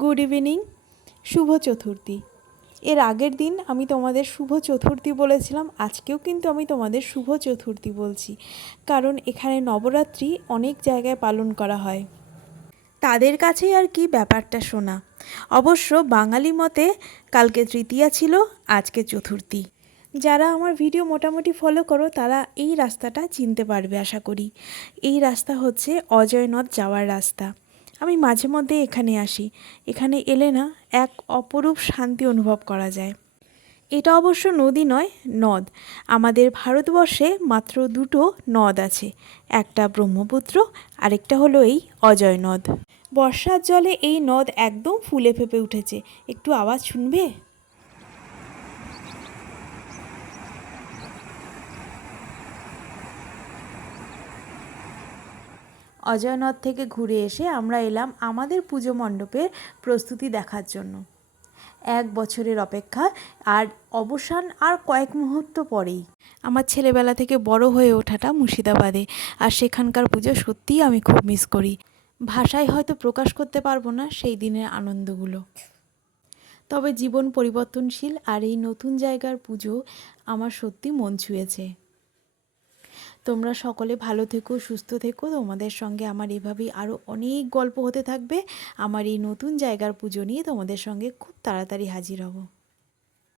Good evening. শুভ চতুর্থী। এর আগের দিন আমি তোমাদের শুভ চতুর্থী বলেছিলাম, আজকেও কিন্তু আমি তোমাদের শুভ চতুর্থী বলছি, কারণ এখানে নবরাত্রি অনেক জায়গায় পালন করা হয়। তাদের কাছেই আর কি ব্যাপারটা শোনা। অবশ্য বাঙালি মতে কালকে তৃতীয়া ছিল, আজকে চতুর্থী। যারা আমার ভিডিও মোটামুটি ফলো করো তারা এই রাস্তাটা চিনতে পারবে আশা করি। এই রাস্তা হচ্ছে অজয়নদ যাওয়ার রাস্তা। আমি মাঝে মধ্যে এখানে আসি। এখানে এলে না এক অপরূপ শান্তি অনুভব করা যায়। এটা অবশ্য নদী নয়, নদ। আমাদের ভারতবর্ষে মাত্র দুটো নদ আছে, একটা ব্রহ্মপুত্র, আরেকটা হলো এই অজয় নদ। বর্ষার জলে এই নদ একদম ফুলে ফেঁপে উঠেছে। একটু আওয়াজ শুনবে? অজয়নদ থেকে ঘুরে এসে আমরা এলাম আমাদের পুজো মণ্ডপের প্রস্তুতি দেখার জন্য। 1 বছরের অপেক্ষা, আর অবসান আর কয়েক মুহূর্ত পরেই। আমার ছেলেবেলা থেকে বড় হয়ে ওঠাটা মুর্শিদাবাদে, আর সেখানকার পুজো সত্যিই আমি খুব মিস করি। ভাষায় হয়তো প্রকাশ করতে পারবো না সেই দিনের আনন্দগুলো। তবে জীবন পরিবর্তনশীল, আর এই নতুন জায়গার পুজো আমার সত্যি মন ছুঁয়েছে। তোমরা সকলে ভালো থেকো, সুস্থ থেকো। তোমাদের সঙ্গে আমার এভাবেই আরও অনেক গল্প হতে থাকবে। আমার এই নতুন জায়গার পুজো নিয়ে তোমাদের সঙ্গে খুব তাড়াতাড়ি হাজির হব।